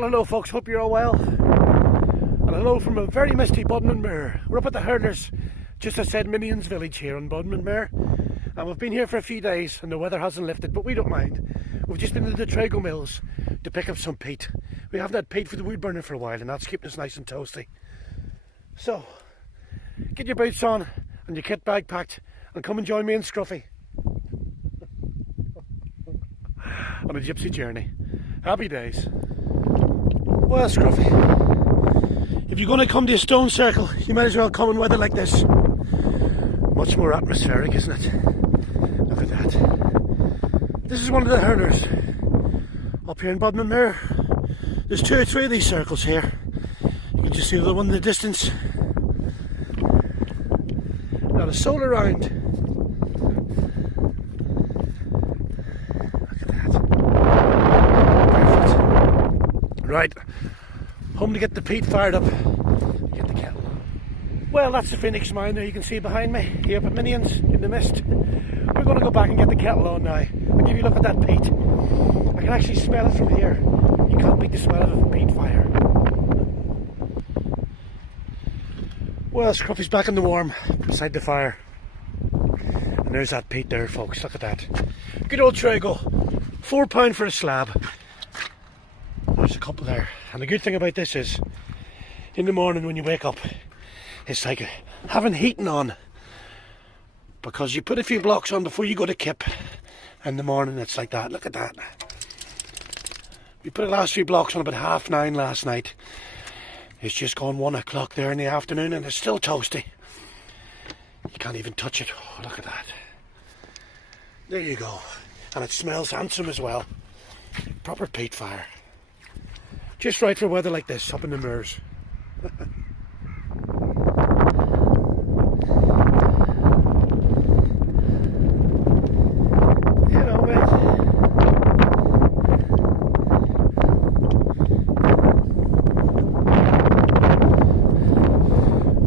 Well, hello folks, hope you're all well. And hello from a very misty Bodmin Mere. We're up at the hurdlers just outside Minions village here on Bodmin Mere. And we've been here for a few days and the weather hasn't lifted, but we don't mind. We've just been to the Tyrone mills to pick up some peat. We haven't had peat for the wood burner for a while and that's keeping us nice and toasty. So, get your boots on and your kit bag packed and come and join me in Scruffy on a gypsy journey. Happy days. Well, Scruffy, if you're going to come to a stone circle, you might as well come in weather like this. Much more atmospheric, isn't it? Look at that. This is one of the hurdlers up here in Bodmin Mere. There's 2 or 3 of these circles here. You can just see the other one in the distance. Not a soul around. Look at that. Perfect. Right. Home to get the peat fired up. Get the kettle. Well, that's the Phoenix mine there you can see behind me. Here up at Minions in the mist. We're going to go back and get the kettle on now. I'll give you a look at that peat. I can actually smell it from here. You can't beat the smell of a peat fire. Well, Scruffy's back in the warm beside the fire. And there's that peat there, folks. Look at that. Good old Trago. £4 for a slab. There's a couple there. And the good thing about this is, in the morning when you wake up, it's like having heating on. Because you put a few blocks on before you go to kip. In the morning it's like that. Look at that. We put the last few blocks on about 9:30 last night. It's just gone 1 o'clock there in the afternoon and it's still toasty. You can't even touch it. Oh, look at that. There you go. And it smells handsome as well. Proper peat fire. Just right for weather like this up in the moors. You know, mate.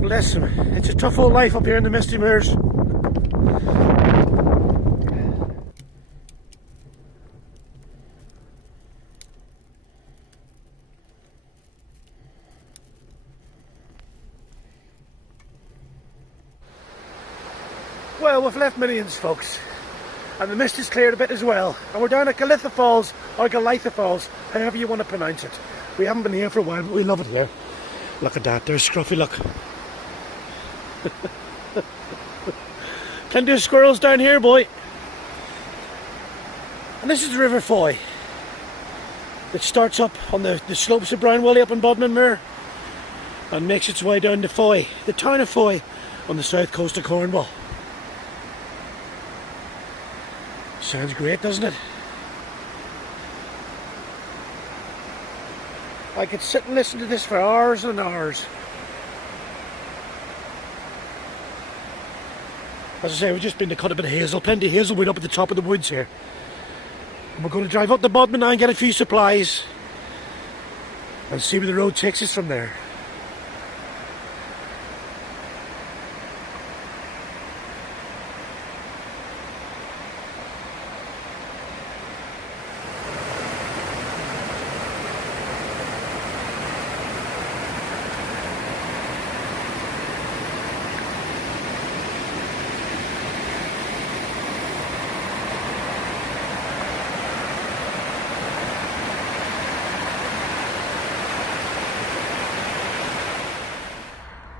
Bless him. It's a tough old life up here in the misty moors. Well, we've left Minions, folks, and the mist is cleared a bit as well, and we're down at Colette Falls, or Goliath Falls, however you want to pronounce it. We haven't been here for a while, but we love it there. Look at that, there's Scruffy, look. Plenty of squirrels down here, boy. And this is the River Foy. It starts up on the slopes of Brownwilly up in Bodmin Mere and makes its way down to Foy, the town of Foy, on the south coast of Cornwall. Sounds great, doesn't it? I could sit and listen to this for hours and hours. As I say, we've just been to cut a bit of hazel, plenty of hazelwood up at the top of the woods here. And we're going to drive up to Bodmin now and get a few supplies and see where the road takes us from there.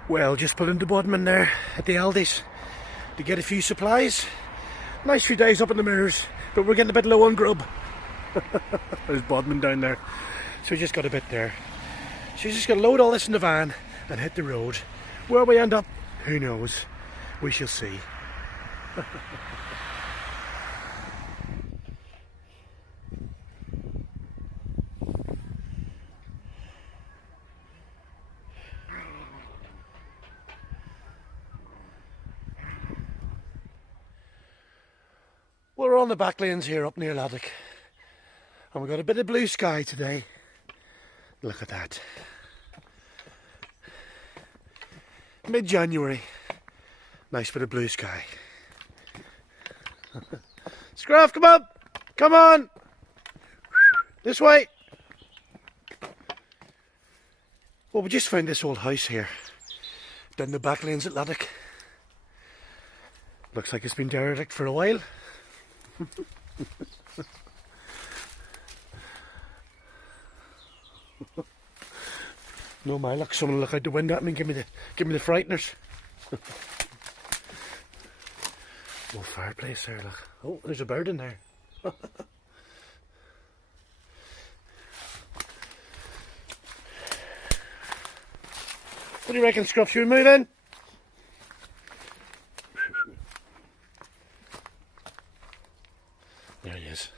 Well, just pulled into Bodmin there at the Aldi's to get a few supplies. Nice few days up in the mirrors, but we're getting a bit low on grub. There's Bodmin down there. So we just got a bit there. So we're just going to load all this in the van and hit the road. Where we end up, who knows? We shall see. We're on the back lanes here up near Laddock, and we've got a bit of blue sky today. Look at that. Mid-January, nice bit of blue sky. Scruff, come up! Come on! This way! Well, we just found this old house here, down the back lanes Atlantic. Looks like it's been derelict for a while. No, my luck, someone will look out the window at me and give me the frighteners. No fireplace there, look. Oh, there's a bird in there. What do you reckon, Scruff? Should we move in? There he is.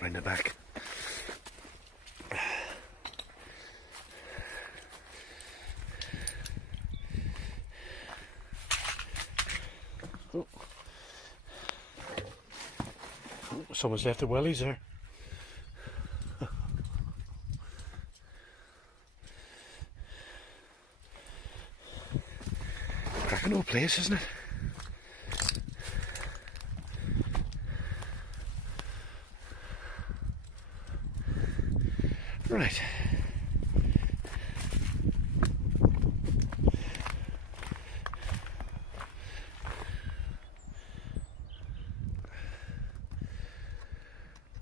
Round the back. Oh. Oh, someone's left the wellies there. Cracking old place, isn't it? Right.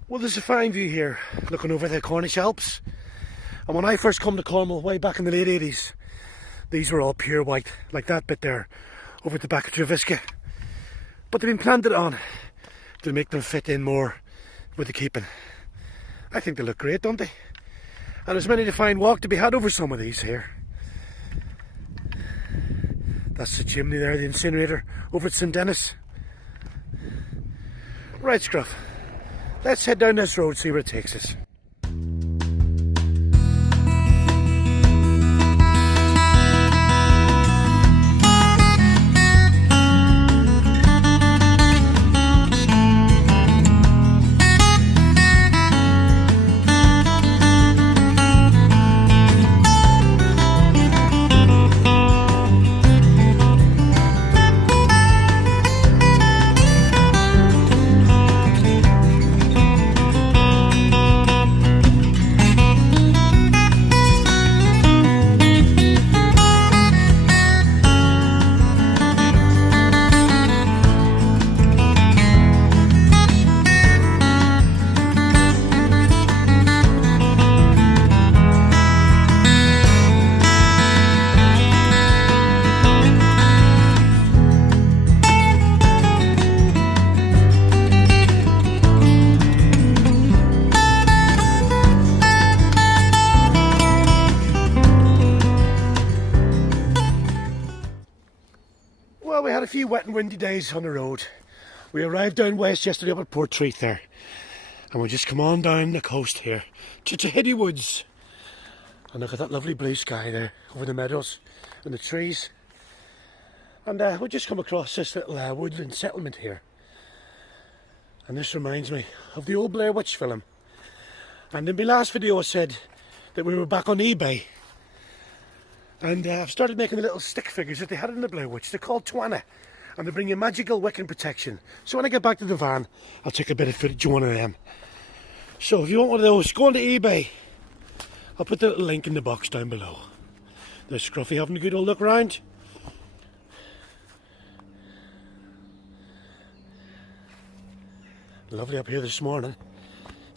Well, there's a fine view here, looking over the Cornish Alps. And when I first come to Cornwall, way back in the late 80s, these were all pure white, like that bit there, over at the back of Treviska. But they've been planted on to make them fit in more with the keeping. I think they look great, don't they? And there's many to find walk to be had over some of these here. That's the chimney there, the incinerator, over at St Dennis. Right, Scruff, let's head down this road, see where it takes us. Well, we had a few wet and windy days on the road. We arrived down west yesterday up at Portreath there, and we'll just come on down the coast here to Tahiti Woods. And look at that lovely blue sky there over the meadows and the trees. And we'll just come across this little woodland settlement here. And this reminds me of the old Blair Witch film. And in my last video I said that we were back on eBay. And I've started making the little stick figures that they had in the Blair Witch. They're called Twana, and they bring you magical Wiccan protection. So when I get back to the van, I'll take a bit of footage of one of them. So if you want one of those, go on to eBay. I'll put the little link in the box down below. There's Scruffy having a good old look around. Lovely up here this morning.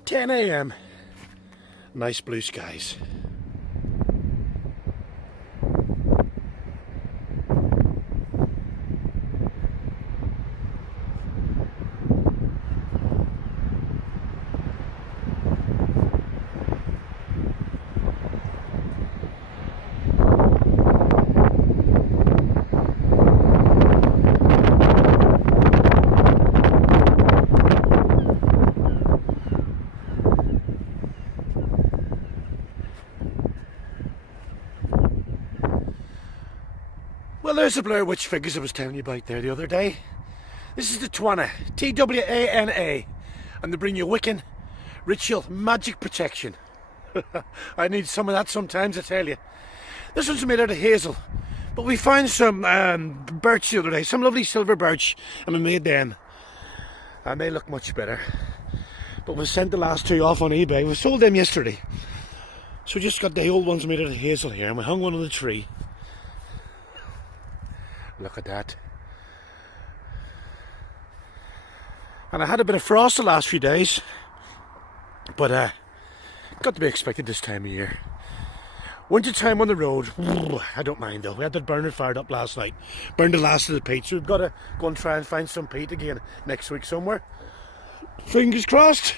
10 AM. Nice blue skies. Well, there's the Blair Witch figures I was telling you about there the other day. This is the Twana, T-W-A-N-A, and they bring you Wiccan, ritual, magic protection. I need some of that sometimes, I tell you. This one's made out of hazel, but we found some birch the other day, some lovely silver birch, and we made them, and they look much better. but we sent the last two off on eBay. We sold them yesterday. So we just got the old ones made out of hazel here, and we hung one on the tree. Look at that. And I had a bit of frost the last few days, but got to be expected this time of year. Winter time on the road, I don't mind though. We had that burner fired up last night. Burned the last of the peat, so we've got to go and try and find some peat again next week somewhere. Fingers crossed.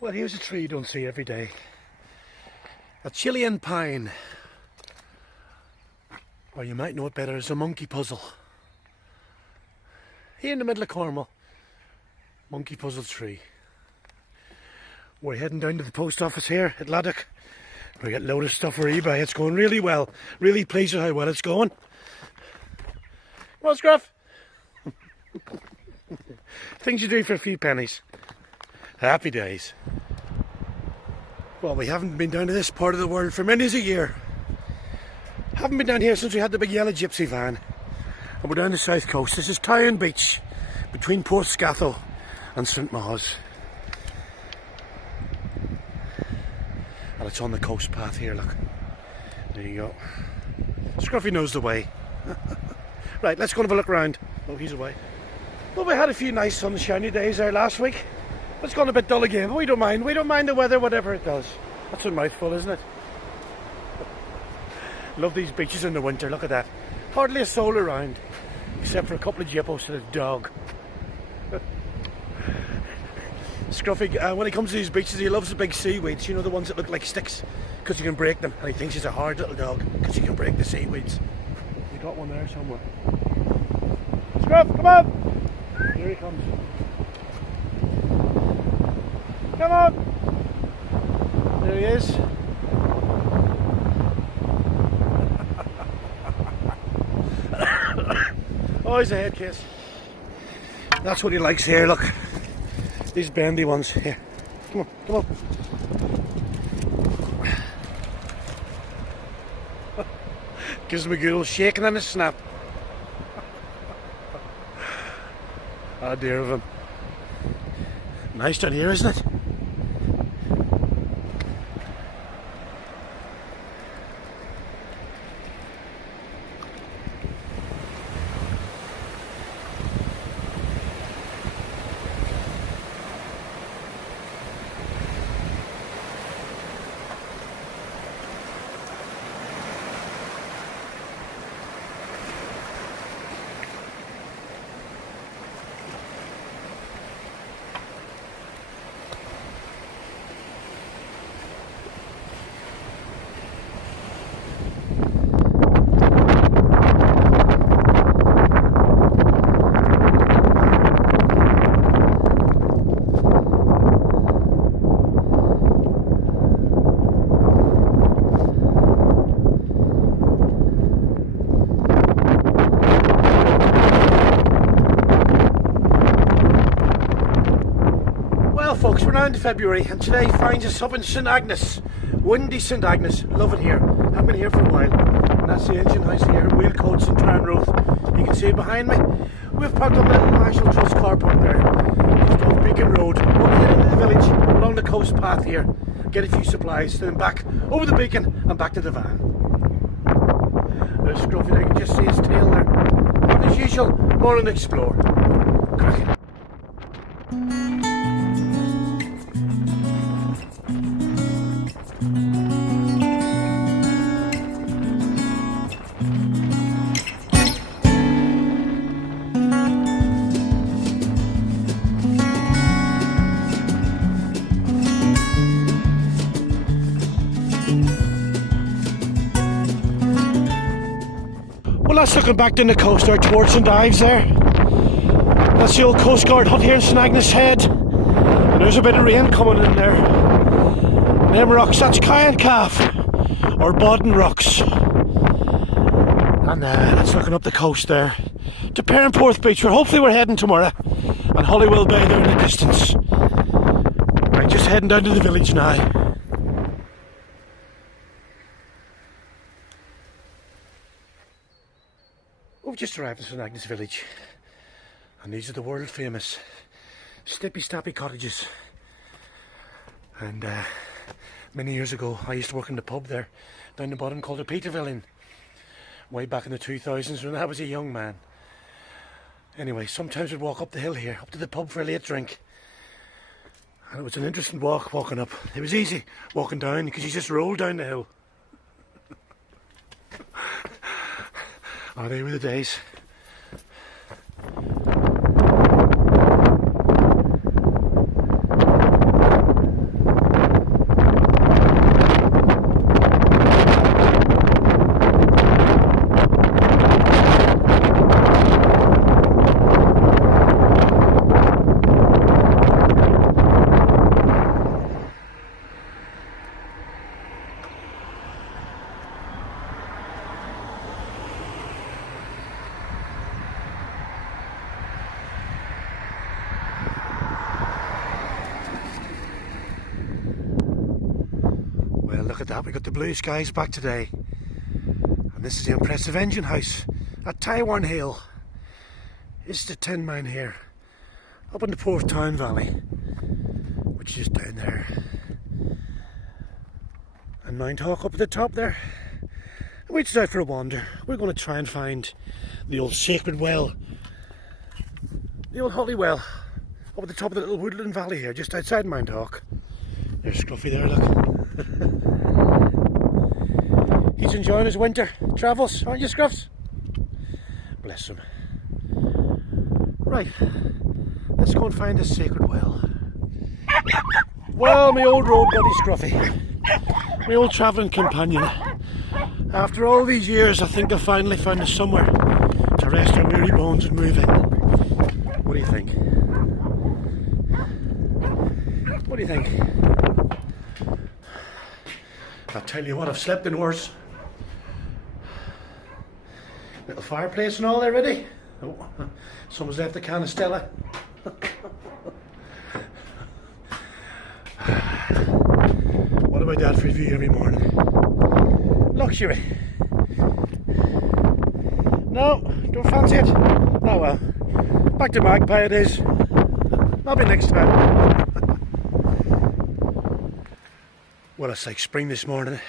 Well, here's a tree you don't see every day. A Chilean pine. Or you might know it better as a monkey puzzle. Here in the middle of Cornwall. Monkey puzzle tree. We're heading down to the post office here at Laddock. We get a load of stuff for eBay. It's going really well. Really pleased with how well it's going. Come on, Scruff. Things you do for a few pennies. Happy days. Well, we haven't been down to this part of the world for many a year. Haven't been down here since we had the big yellow gypsy van. And we're down the south coast. This is Tyrone Beach, between Port Scatho and St Mawes. And it's on the coast path here, look. There you go. Scruffy knows the way. Right, let's go and have a look around. Oh, he's away. Well, we had a few nice sunshiny days there last week. It's gone a bit dull again, but we don't mind. We don't mind the weather, whatever it does. That's a mouthful, isn't it? Love these beaches in the winter, look at that. Hardly a soul around, except for a couple of jippos and a dog. Scruffy, when he comes to these beaches, he loves the big seaweeds, you know, the ones that look like sticks, because you can break them. And he thinks he's a hard little dog, because you can break the seaweeds. We got one there somewhere. Scruff, come on! Here he comes. Come on! There he is. Oh, he's a head case. That's what he likes here, look. These bendy ones. Here. Come on, come on. Gives him a good old shaking and a snap. Ah, dear of him. Nice down here, isn't it? now into February, and today finds us up in St Agnes. Windy St Agnes. Love it here. I've been here for a while. And that's the engine house here, wheel coats and Tyrone roof. You can see it behind me. We've parked up a little National Trust car park there. Just off Beacon Road. We're going to head into the village along the coast path here. Get a few supplies, then back over the beacon and back to the van. There's Scruffy there, you can just see his tail there. And as usual, morning explore. Cracking. Well, that's looking back down the coast there towards St Ives there. That's the old Coast Guard hut here in St Agnes Head. And there's a bit of rain coming in there. And them rocks, that's Cayenne Calf, or Bodmin rocks. And that's looking up the coast there to Perranporth Beach, where hopefully we're heading tomorrow. And Holywell Bay there in the distance. Right, just heading down to the village now. We've just arrived in St Agnes village, and these are the world famous Stippy Stappy cottages. And many years ago I used to work in the pub there down the bottom called the Peterville, way back in the 2000s when I was a young man. Anyway, sometimes we'd walk up the hill here, up to the pub for a late drink, and it was an interesting walk walking up. It was easy walking down because you just rolled down the hill. Oh, they were the days. Look at that, we got the blue skies back today. And this is the impressive engine house at Tyrone Hill. This is the tin mine here, up in the Porth Town Valley, which is down there. And Mount Hawk up at the top there. And we just out for a wander. We're going to try and find the old sacred well, the old holy well, up at the top of the little Woodland Valley here, just outside Mount Hawk. There's Scruffy there, look. He's enjoying his winter travels, aren't you, Scruffs? Bless him. Right, let's go and find this sacred well. Well, my old road buddy Scruffy, my old travelling companion. After all these years, I think I finally found us somewhere to rest our weary bones and move in. What do you think? What do you think? I'll tell you what, I've slept in worse. Little fireplace and all there ready. Oh, someone's left the can of Stella. What about that for a view every morning? Luxury. No, don't fancy it. Oh well, back to Magpie it is. I'll be next time. Well, it's like spring this morning,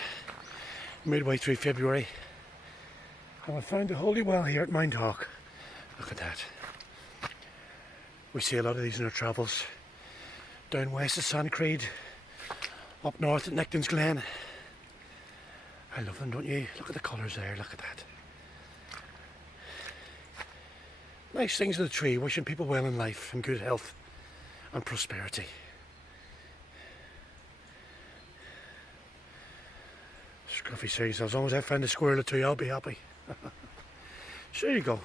midway through February, and I found a holy well here at Mount Hawk. Look at that. We see a lot of these in our travels. Down west at Sancreed, up north at Necton's Glen. I love them, don't you? Look at the colours there, look at that. Nice things of the tree, wishing people well in life and good health and prosperity. Scruffy says, as long as I find a squirrel or two, I'll be happy. So there you go.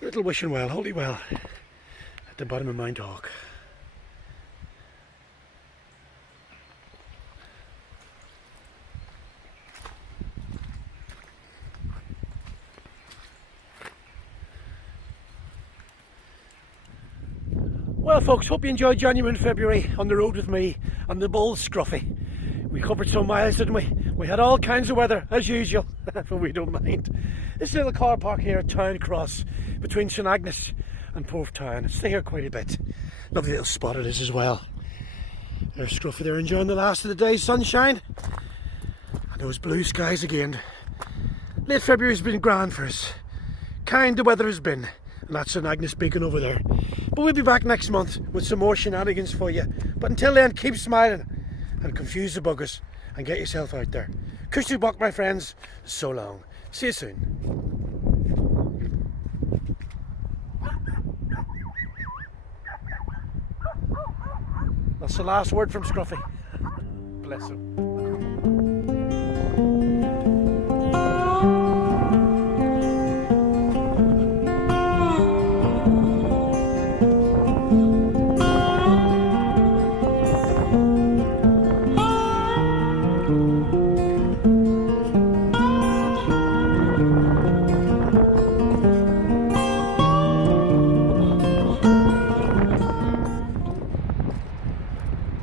Little wishing well, holy well, at the bottom of Mount Hawk. Well folks, hope you enjoyed January and February on the road with me on the Bull Scruffy. We covered some miles, didn't we? We had all kinds of weather, as usual, but we don't mind. This little car park here at Town Cross, between St Agnes and Porthtown. I stay here quite a bit. Lovely little spot it is as well. There's Scruffy there enjoying the last of the day's sunshine. And those blue skies again. Late February's been grand for us. Kind the weather has been. And that's St Agnes Beacon over there. But we'll be back next month with some more shenanigans for you. But until then, keep smiling and confuse the buggers and get yourself out there. Kushtu Bok, my friends. So long. See you soon. That's the last word from Scruffy. Bless him.